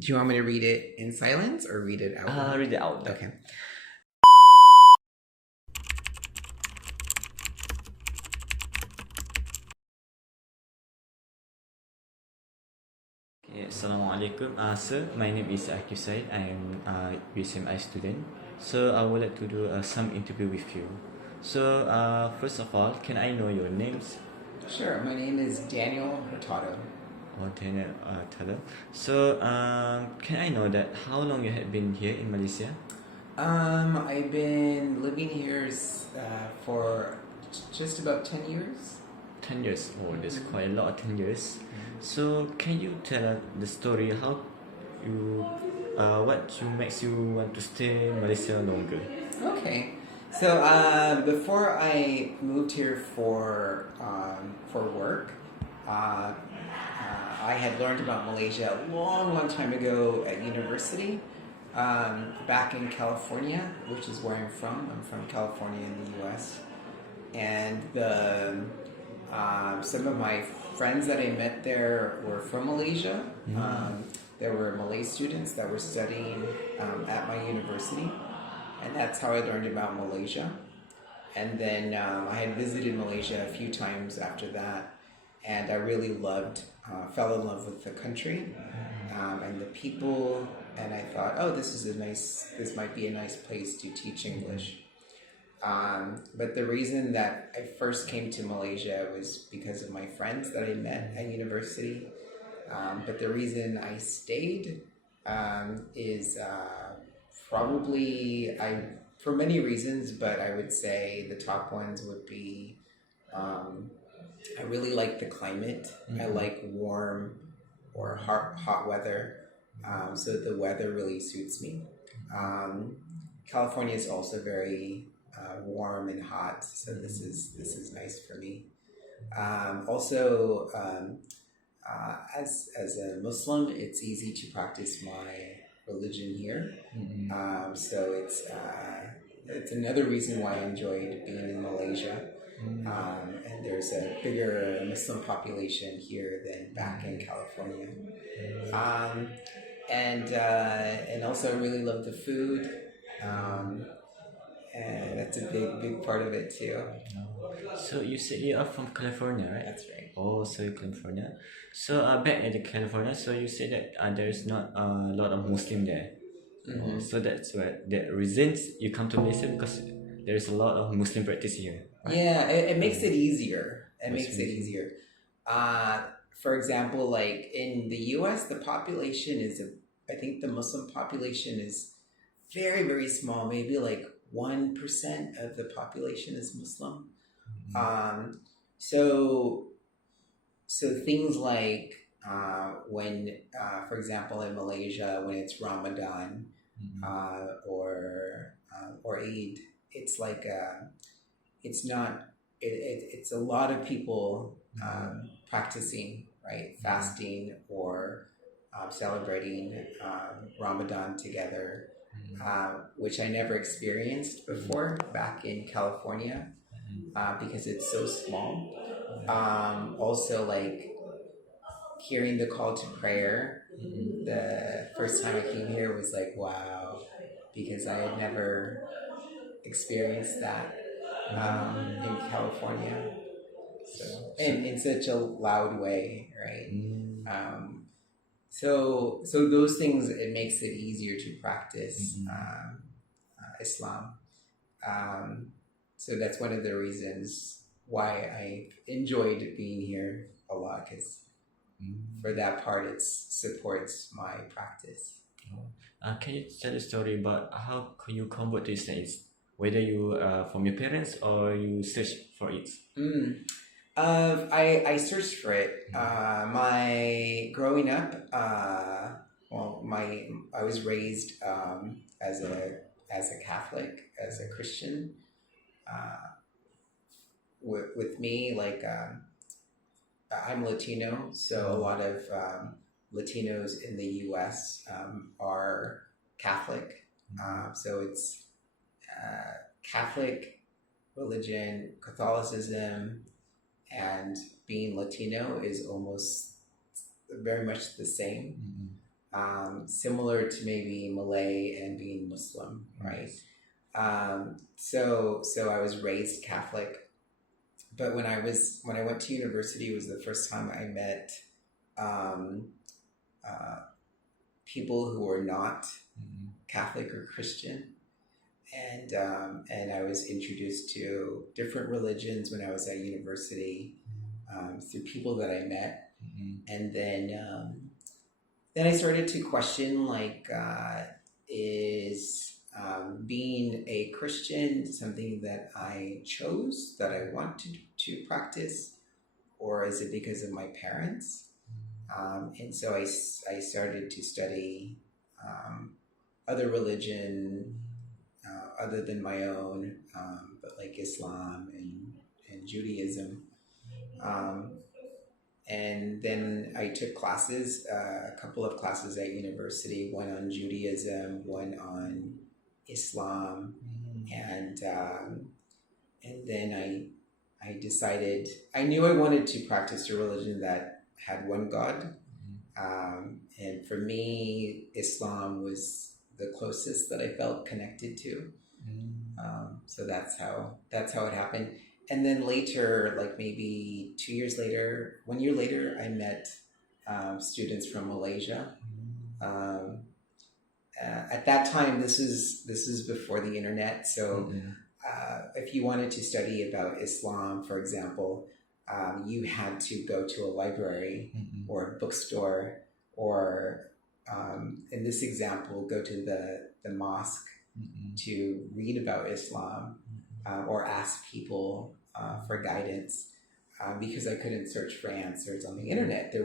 Do you want me to read it in silence or read it out loud? Read it out. Okay. Okay, Assalamualaikum. Sir, my name is Akif Said. I am a USMI student. So I would like to do some interview with you. So first of all, can I know your names? Sure. My name is Daniel Hurtado. Or Daniel Tala. So can I know that how long you have been here in Malaysia? I've been living here for just about 10 years. 10 years. Oh, that's quite a lot of 10 years. So can you tell us the story how you what you makes you want to stay in Malaysia longer? Okay. So before I moved here for work, I had learned about Malaysia a long time ago at university, back in California, which is where I'm from. I'm from California in the U.S. And some of my friends that I met there were from Malaysia. There were Malay students that were studying at my university, and that's how I learned about Malaysia. And then I had visited Malaysia a few times after that, and I really fell in love with the country and the people. And I thought, oh, this might be a nice place to teach English. But the reason that I first came to Malaysia was because of my friends that I met at university. But the reason I stayed is probably for many reasons, but I would say the top ones would be I really like the climate. I like warm or hot weather. So the weather really suits me. California is also very warm and hot, so this is nice for me. Also, as a Muslim, it's easy to practice my religion here. So it's another reason why I enjoyed being in Malaysia. And there's a bigger Muslim population here than back in California. And also I really love the food. And that's a big part of it too. So you said you are from California, right? That's right. Oh, so you're California. So back at California, so you said that there is not a lot of Muslim there. Oh, so that's why the reasons you come to Malaysia because there is a lot of Muslim practice here. Right? Yeah, it makes it easier. It makes it easier. For example, like in the U.S., the population I think the Muslim population is very, very small. Maybe like 1% of the population is Muslim. So things like when, for example, in Malaysia, when it's Ramadan or Eid, it's like it's a lot of people practicing, right, fasting or celebrating Ramadan together, which I never experienced before back in California because it's so small. Also, like hearing the call to prayer, the first time I came here was like, wow, because I had never experienced that in California. So, and in such a loud way, right? So those things, it makes it easier to practice Islam. So that's one of the reasons why I enjoyed being here a lot, because for that part, it supports my practice. Can you tell a story about how you convert to Islam? Whether you from your parents or you search for it? I searched for it. My growing up, I was raised as a Catholic, as a Christian. With me, like I'm Latino, so a lot of Latinos in the U.S. Are Catholic. So it's Catholic religion, Catholicism, and being Latino is almost very much the same. similar to maybe Malay and being Muslim, right? So I was raised Catholic, but when I went to university, it was the first time I met um, people who were not Catholic or Christian, and I was introduced to different religions when I was at university through people that I met, and then I started to question like, is being a Christian something that I chose, that I want to practice, or is it because of my parents? And so I started to study other religion other than my own, but like Islam and Judaism. And then I took classes, a couple of classes at university, one on Judaism, one on Islam, and then I decided, I knew I wanted to practice a religion that had one God, and for me, Islam was the closest that I felt connected to. So that's how it happened. And then later, like maybe 2 years later, 1 year later, I met students from Malaysia. At that time, this is before the internet. So if you wanted to study about Islam, for example, you had to go to a library or a bookstore, or in this example, go to the mosque to read about Islam, or ask people for guidance, because I couldn't search for answers on the internet. The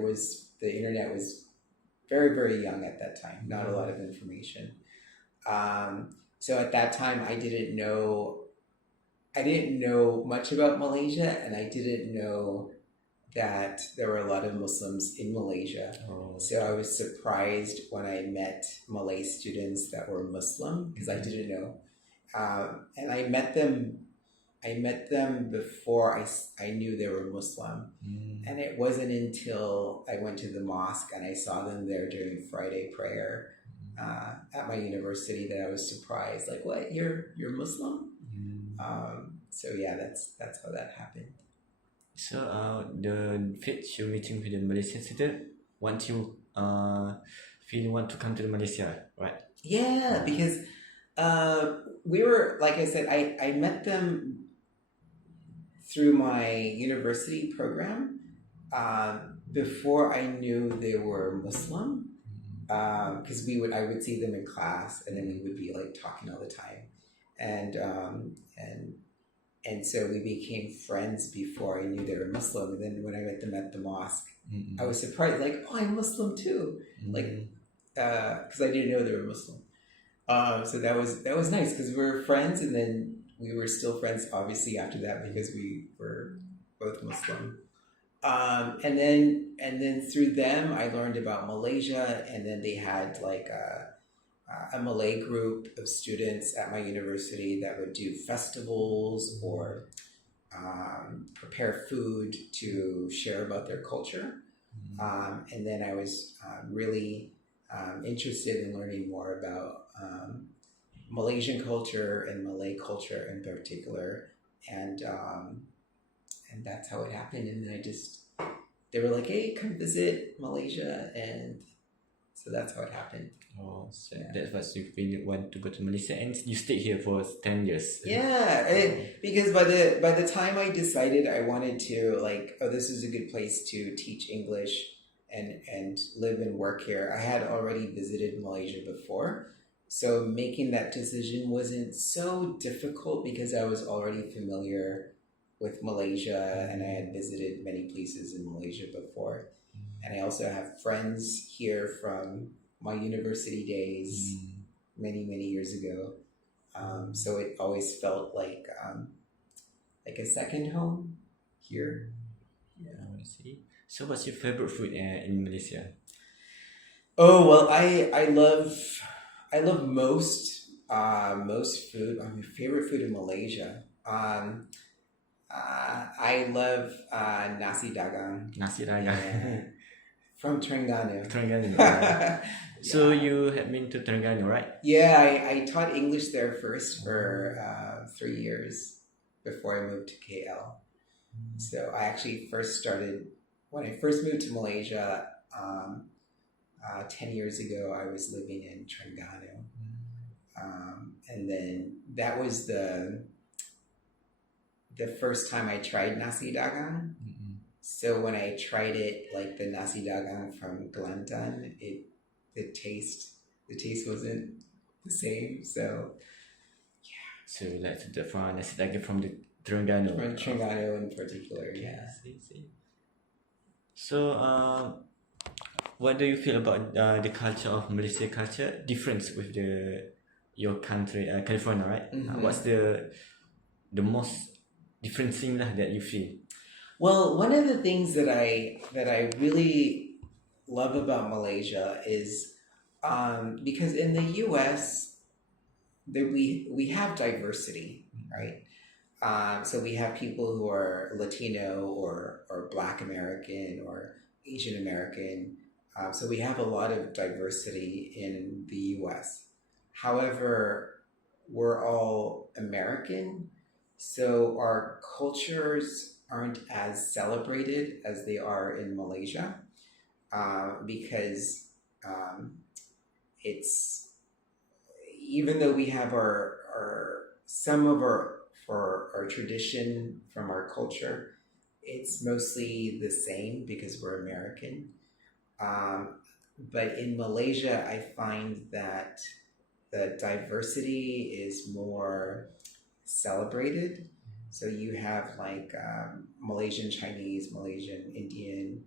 internet was very, very young at that time, not a lot of information. So at that time, I didn't know much about Malaysia, and I didn't know that there were a lot of Muslims in Malaysia. So I was surprised when I met Malay students that were Muslim, because I didn't know. And I met them before I knew they were Muslim. And it wasn't until I went to the mosque and I saw them there during Friday prayer at my university that I was surprised. Like, what? You're Muslim? So yeah, that's how that happened. So the faith you're meeting with the Malaysian student want you feel you want to come to the Malaysia, right? Yeah, because we were, like I said, I met them through my university program before I knew they were Muslim, because I would see them in class, and then we would be like talking all the time, and so we became friends before I knew they were Muslim. And then when I met them at the mosque, I was surprised, like, oh, I'm Muslim too, like, because I didn't know they were Muslim. So that was nice, because we were friends, and then we were still friends obviously after that, because we were both Muslim. And then through them I learned about Malaysia, and then they had like a Malay group of students at my university that would do festivals or prepare food to share about their culture. And then I was really interested in learning more about Malaysian culture and Malay culture in particular, and that's how it happened. And then they were like, "Hey, come visit Malaysia," and so that's how it happened. Oh, so that's what you really want to go to Malaysia, and you stayed here for 10 years. Yeah, because by the time I decided I wanted to, like, oh, this is a good place to teach English and live and work here, I had already visited Malaysia before. So making that decision wasn't so difficult, because I was already familiar with Malaysia, and I had visited many places in Malaysia before. And I also have friends here from my university days many, many years ago. So it always felt like a second home here. Yeah, I see. So what's your favorite food in Malaysia? Oh, well, I love most food. My favorite food in Malaysia. I love nasi dagang. Nasi dagang. From Terengganu. Terengganu. So you have been to Terengganu, right? Yeah, I taught English there first for 3 years before I moved to KL. So I actually first started when I first moved to Malaysia 10 years ago. I was living in Terengganu, and then that was the first time I tried nasi dagang. So when I tried it, like the nasi dagang from Kelantan, the taste wasn't the same. So So that's the from nasi dagang from the Terengganu. from Terengganu in particular, yeah. See. So what do you feel about the culture of Malaysia culture difference with your country, California, right? What's the most different thing that you feel? Well, one of the things that I really love about Malaysia is because in the U.S. we have diversity, right? So we have people who are Latino or Black American or Asian American. So we have a lot of diversity in the U.S. However, we're all American, so our cultures aren't as celebrated as they are in Malaysia because it's even though we have our some of our tradition from our culture, it's mostly the same because we're American. But in Malaysia, I find that the diversity is more celebrated. So you have like Malaysian Chinese, Malaysian Indian,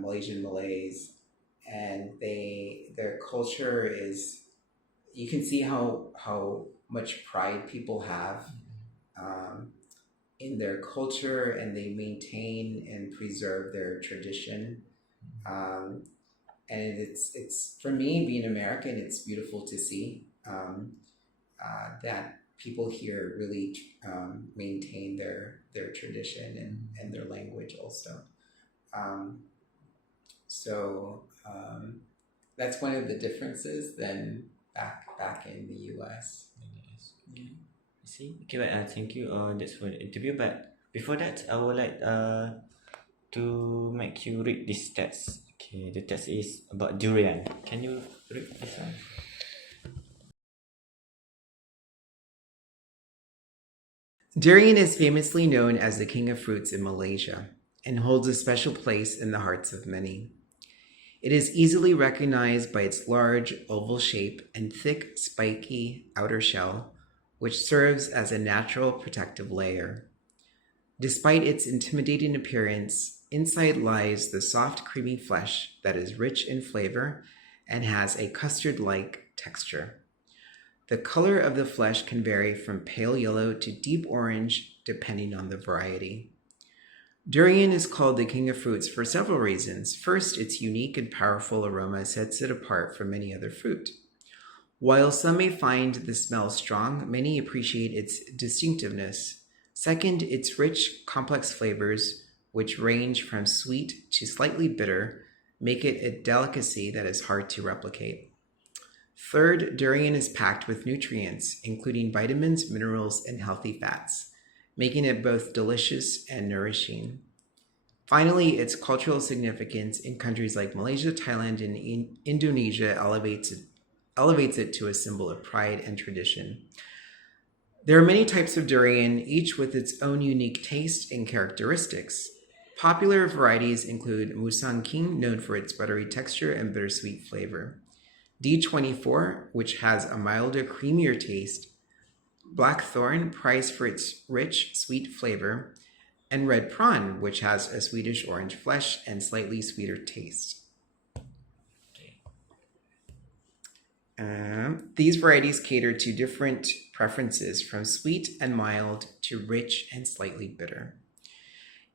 Malaysian Malays, and their culture is, you can see how much pride people have in their culture, and they maintain and preserve their tradition. And it's for me, being American, it's beautiful to see that people here really maintain their tradition and their language also. So that's one of the differences than back in the US. Yeah. See, okay, but thank you. That's for the interview. But before that, I would like to make you read this text. Okay, the text is about durian. Can you read this one? Durian is famously known as the king of fruits in Malaysia and holds a special place in the hearts of many. It is easily recognized by its large oval shape and thick, spiky outer shell, which serves as a natural protective layer. Despite its intimidating appearance, inside lies the soft, creamy flesh that is rich in flavor and has a custard-like texture. The color of the flesh can vary from pale yellow to deep orange, depending on the variety. Durian is called the king of fruits for several reasons. First, its unique and powerful aroma sets it apart from any other fruit. While some may find the smell strong, many appreciate its distinctiveness. Second, its rich, complex flavors, which range from sweet to slightly bitter, make it a delicacy that is hard to replicate. Third, durian is packed with nutrients, including vitamins, minerals, and healthy fats, making it both delicious and nourishing. Finally, its cultural significance in countries like Malaysia, Thailand, and Indonesia elevates it to a symbol of pride and tradition. There are many types of durian, each with its own unique taste and characteristics. Popular varieties include Musang King, known for its buttery texture and bittersweet flavor, D24, which has a milder, creamier taste, Blackthorn, prized for its rich, sweet flavor, and Red Prawn, which has a sweetish orange flesh and slightly sweeter taste. These varieties cater to different preferences, from sweet and mild to rich and slightly bitter.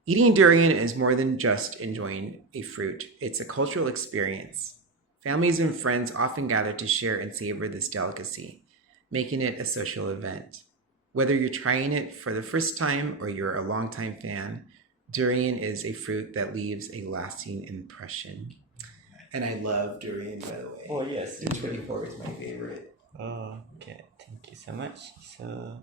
Eating durian is more than just enjoying a fruit. It's a cultural experience. Families and friends often gather to share and savor this delicacy, making it a social event. Whether you're trying it for the first time or you're a longtime fan, durian is a fruit that leaves a lasting impression. And I love durian, by the way. Oh yes. And 24 is my favorite. Oh, okay. Thank you so much. So